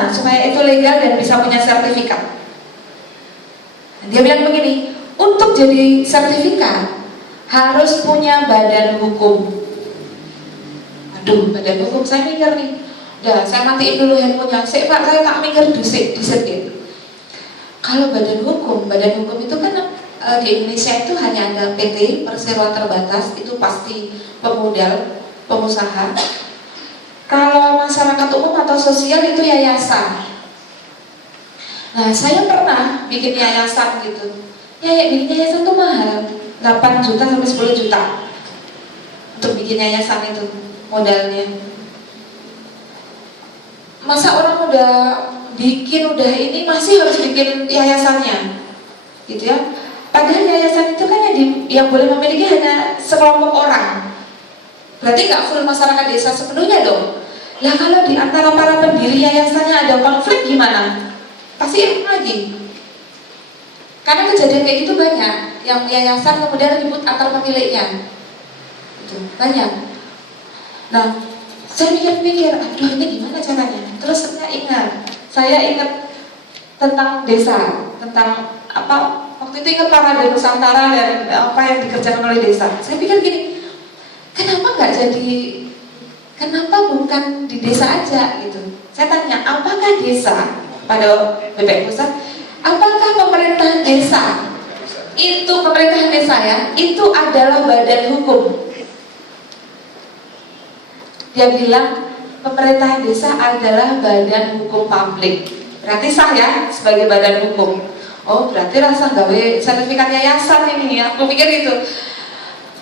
gimana supaya itu legal dan bisa punya sertifikat? Dia bilang begini, untuk jadi sertifikat harus punya badan hukum. Aduh, badan hukum, saya mikir nih, udah saya matiin dulu handphonenya. Pak, saya tak mikir disedikit. Kalau badan hukum itu kan di Indonesia itu hanya ada PT, perseroan terbatas, itu pasti pemodal, pengusaha. Kalau masyarakat umum atau sosial itu yayasan. Nah, saya pernah bikin yayasan gitu. Bikin yayasan tuh mahal, 8 juta sampai 10 juta untuk bikin yayasan itu modalnya. Masa orang udah bikin, udah ini masih harus bikin yayasannya, gitu ya? Padahal yayasan itu kan yang boleh memiliki hanya sekelompok orang. Berarti nggak full masyarakat desa sepenuhnya dong. Lah kalau di antara para pendiri yayasannya ada konflik gimana? Pasti lagi. Karena kejadian kayak gitu banyak, yang yayasan kemudian ribut antar pemiliknya, gitu, banyak. Nah, saya mikir-mikir, aduh ini gimana caranya? Terus saya ingat tentang desa, tentang apa? Waktu itu ingat Parade Nusantara dan apa yang dikerjakan oleh desa. Saya pikir gini, kenapa bukan di desa aja gitu? Saya tanya, apakah desa pada BPM Pusat, apakah pemerintahan desa itu adalah badan hukum? Dia bilang pemerintahan desa adalah badan hukum publik. Berarti sah ya sebagai badan hukum. Oh, berarti rasa gawe sertifikat yayasan ini ya. Aku pikir itu.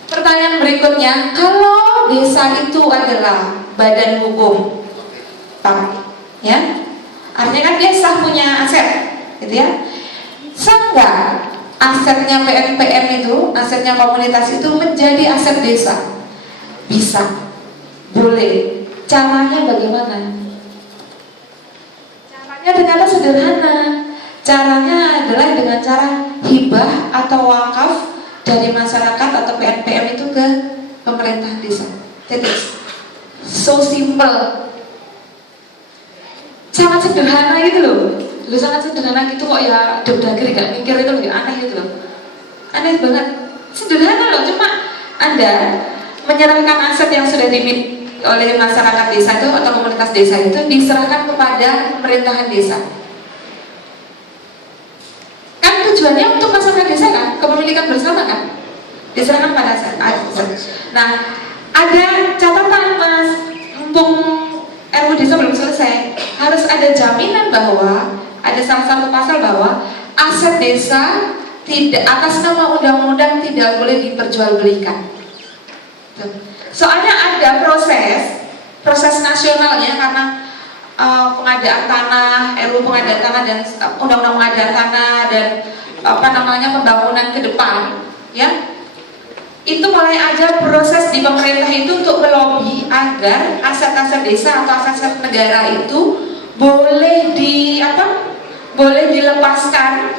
Pertanyaan berikutnya, kalau desa itu adalah badan hukum publik, ya, artinya kan dia sah punya aset, gitu ya. Sah nggak asetnya PNPM itu, asetnya komunitas itu menjadi aset desa? Bisa, boleh. Caranya bagaimana? Caranya ternyata sederhana. Caranya adalah dengan cara hibah atau wakaf dari masyarakat atau PNPM itu ke pemerintahan desa. Titik. So simple. Sangat sederhana gitu loh. Sangat sederhana gitu kok ya, deg-degan gak mikir itu loh, aneh gitu loh. Aneh banget. Sederhana loh, cuma Anda menyerahkan aset yang sudah dimiliki oleh masyarakat desa itu atau komunitas desa itu diserahkan kepada pemerintahan desa. Kan tujuannya untuk masyarakat desa kan, kepemilikan bersama kan, diserahkan pada aset. Nah, ada catatan Mas, mumpung RUU desa belum selesai, harus ada jaminan bahwa ada salah satu pasal bahwa aset desa tidak atas nama undang-undang tidak boleh diperjualbelikan. Soalnya ada proses nasionalnya karena pengadaan tanah, RUU pengadaan tanah dan undang-undang pengadaan tanah dan pembangunan ke depan, ya. Itu mulai ada proses di pemerintah itu untuk melobi agar aset-aset desa atau aset-aset negara itu boleh dilepaskan